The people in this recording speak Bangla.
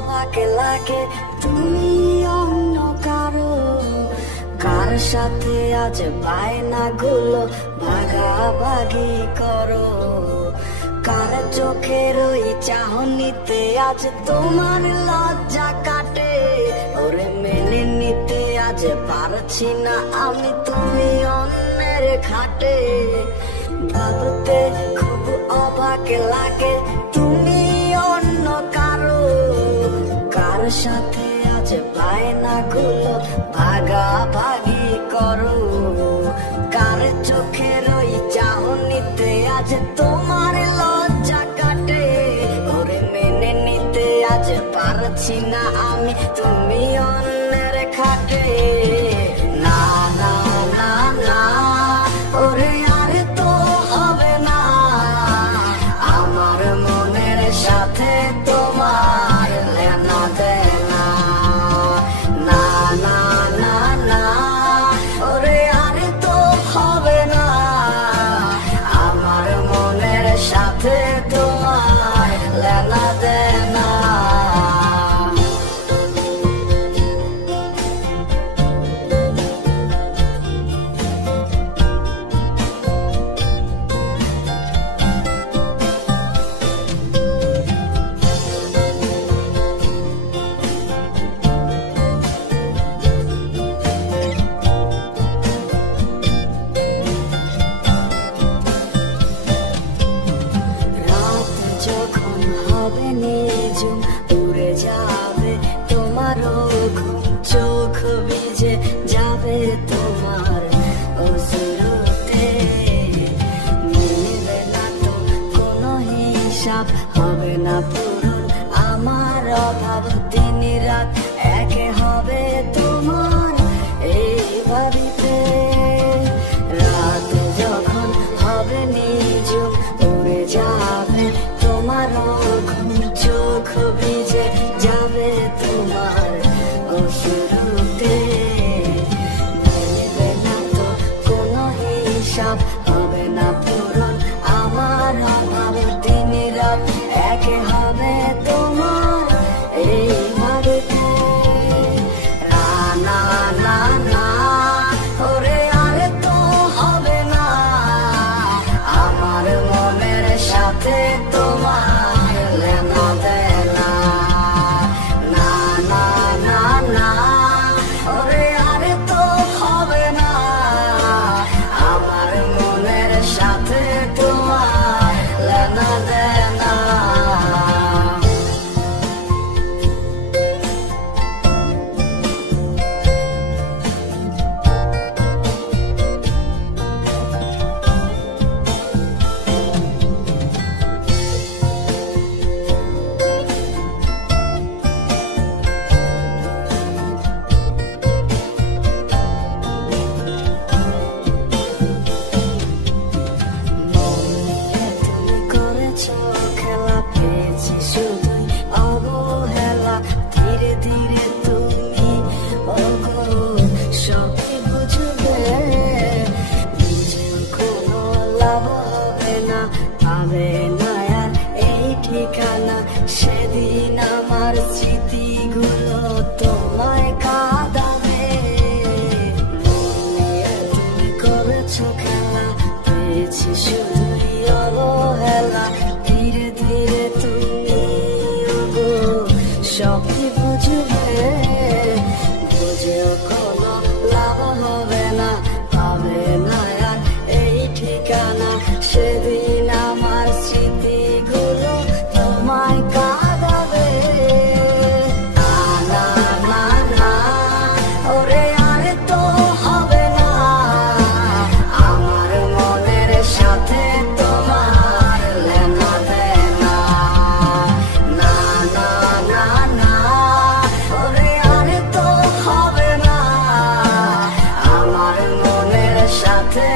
অবাক লাগে তুমি অন্য কারো, কার সাথে আজ বায়নাগুলো ভাগাভাগি করো, কার চোখের ওই চাহনিতে আজ তোমার লজ্জা কাটে। ওরে মেনে নিতে আজ পারছি না আমি তুমি অন্যের খাটে, ভাবতে খুব অবাক লাগে তুমি অন্য কারো, কার সাথে আজ বায়নাগুলো ভাগাভাগি করো, কার চোখের ওই চাহনিতে আজ তোমার লজ্জা কাটে। ওরে মেনে নিতে আজ পারছি না আমি তুমি অন্যের খাটে। না না না না ওরে আর তো হবে না, আমার মনের সাথে তোমার লেনা দেনা। না না না না ওরে আর তো হবে না, আমার মনের সাথে তোমার লেনা দেনা। যখন হবে নিজুম উড়ে যাবে তোমারও ঘুম, চোখ ভিজে যাবে তোমার অশ্রুতে, মিলবে না তো কোনো হিসাব, হবে না পূরণ আমার অভাব, দিন রাত একে হবে তোমার এই বাড়িতে। রাত যখন হবে নিজুম উড়ে যাবে তোমারও ঘুম, চোখ ভিজে যাবে তোমার অশ্রুতে, মিলবে না তো কোনো হিসাব, হবে না পূরণ আমার অভাব, দিন রাত একে হবে তোমার এই বাড়িতে। না না না ওরে আর তো হবে না, আমার মনের সাথে তোমার লেনা দেনা। না না না না ওরে আর তো হবে না, আমার মনের সাথে তোমার লেনা দেনা। তুমি করেছো খেলা, পেয়েছি শুধুই অবহেলা, ধীরে ধীরে তুমি ওগো সবই বুঝবে, নিজের কোনো লাভ হবে না, পাবে না আর এই ঠিকানা, সেদিন আমার স্মৃতিগুলো তোমায় কাঁদাবে। তুমি করেছো খেলা, পেয়েছি শুধুই অবহেলা, ধীরে ধীরে তুমি ওগো সবই বুঝবে, বুঝেও কোনো লাভ হবে না, পাবে না আর এই ঠিকানা, সেদিন আমার স্মৃতিগুলো তোমায় কাঁদাবে। না না না না ওরে আর তো হবে না, আমার মনের সাথে তোমার লেনা দেনা। না না না না ওরে আর তো হবে না, আমার মনের সাথে